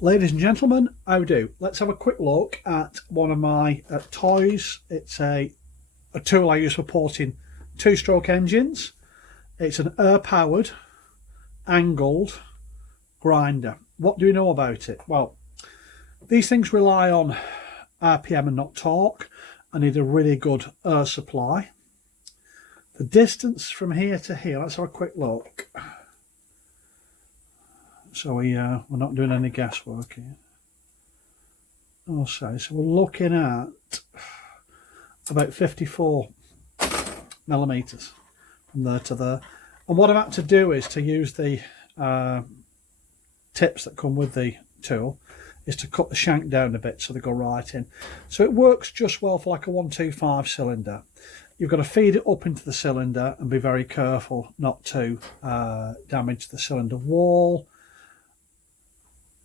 Ladies and gentlemen, how do? Let's have a quick look at one of my toys. It's a tool I use for porting two-stroke engines. It's an air-powered, angled grinder. What do we know about it? Well, these things rely on RPM and not torque. I need a really good air supply. The distance from here to here, let's have a quick look. So we're not doing any guesswork here. Oh, sorry. So we're looking at about 54 millimeters from there to there. And what I've had to do is to use the tips that come with the tool is to cut the shank down a bit so they go right in. So it works just well for like a 125 cylinder. You've got to feed it up into the cylinder and be very careful not to damage the cylinder wall.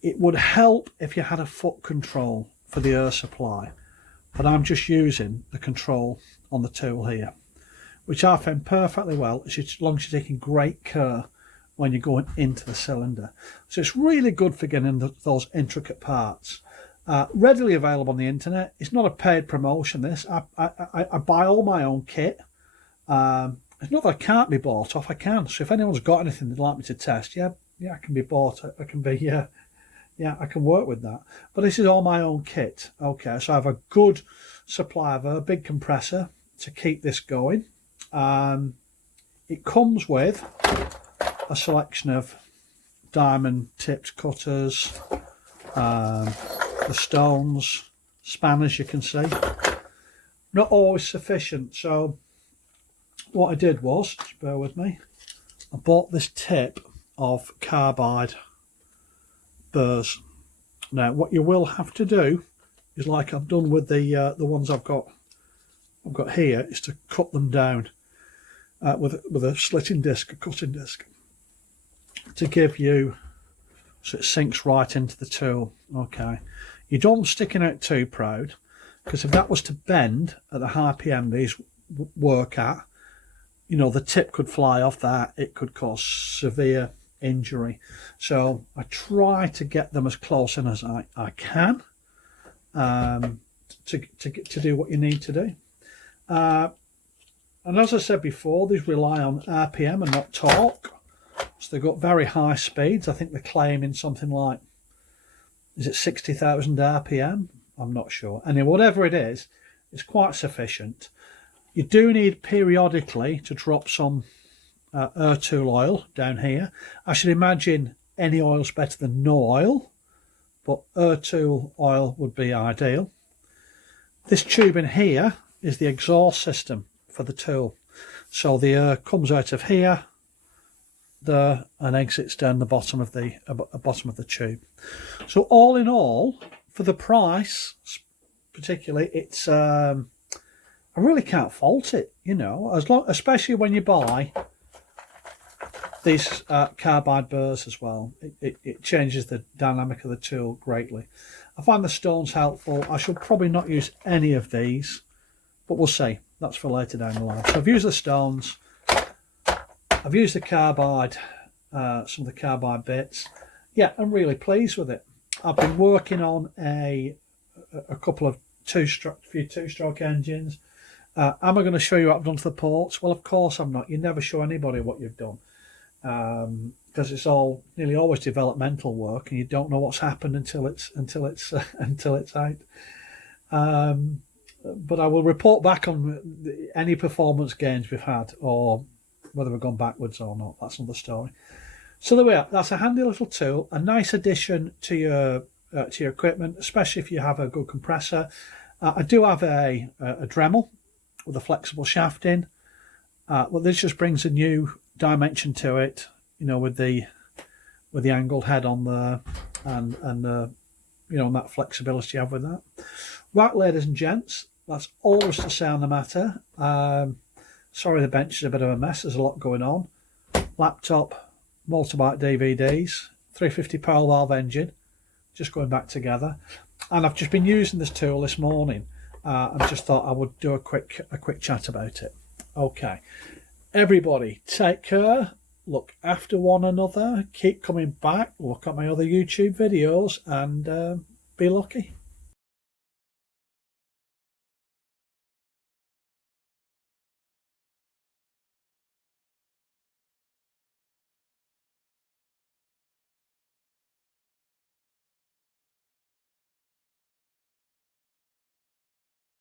It would help if you had a foot control for the air supply, but I'm just using the control on the tool here, which I found perfectly well as long as you're taking great care when you're going into the cylinder. So it's really good for getting those intricate parts. Readily available on the internet. It's not a paid promotion, this. I buy all my own kit. It's not that I can't be bought off, I can. So if anyone's got anything they'd like me to test, yeah, I can be bought. I can be, yeah, I can work with that. But this is all my own kit. Okay, so I have a good supply of a big compressor to keep this going. It comes with a selection of diamond tipped cutters, the stones, spanners, you can see. Not always sufficient, so what I did was, just bear with me, I bought this tip of carbide burrs. Now what you will have to do is, like I've done with the ones I've got here, is to cut them down with a slitting disc, a cutting disc, to give you so it sinks right into the tool. Okay, you don't stick it out too proud, because if that was to bend at the high PM these work at, you know, the tip could fly off that. It could cause severe injury. So I try to get them as close in as I can to do what you need to do. And as I said before, these rely on RPM and not torque. So they've got very high speeds. I think they're claiming something like, is it 60,000 RPM? I'm not sure. Anyway, whatever it is, it's quite sufficient. You do need periodically to drop some air tool oil down here. I should imagine any oil's better than no oil, but air tool oil would be ideal. This tube in here is the exhaust system for the tool. So the air comes out of here, there, and exits down the bottom of the tube. So all in all, for the price, particularly, it's I really can't fault it. You know, especially when you buy these carbide burrs as well. It changes the dynamic of the tool greatly. I find the stones helpful. I should probably not use any of these, but we'll see. That's for later down the line. So I've used the stones. I've used the carbide, some of the carbide bits. Yeah, I'm really pleased with it. I've been working on a couple of two-stroke engines. Am I going to show you what I've done to the ports? Well, of course I'm not. You never show anybody what you've done, because it's all nearly always developmental work, and you don't know what's happened until it's out. But I will report back on any performance gains we've had, or whether we've gone backwards or not. That's another story. So there we are. That's a handy little tool, a nice addition to your equipment, especially if you have a good compressor. I do have a Dremel with a flexible shaft in. Well, this just brings a new dimension to it, you know, with the angled head on there, and you know, and that flexibility you have with that. Right, ladies and gents, that's all there is to say on the matter. Sorry, the bench is a bit of a mess. There's a lot going on. Laptop, multibyte DVDs, 350 Powell valve engine, just going back together. And I've just been using this tool this morning. I just thought I would do a quick chat about it. Okay, everybody, take care. look after one another, keep coming back, look at my other YouTube videos, and be lucky.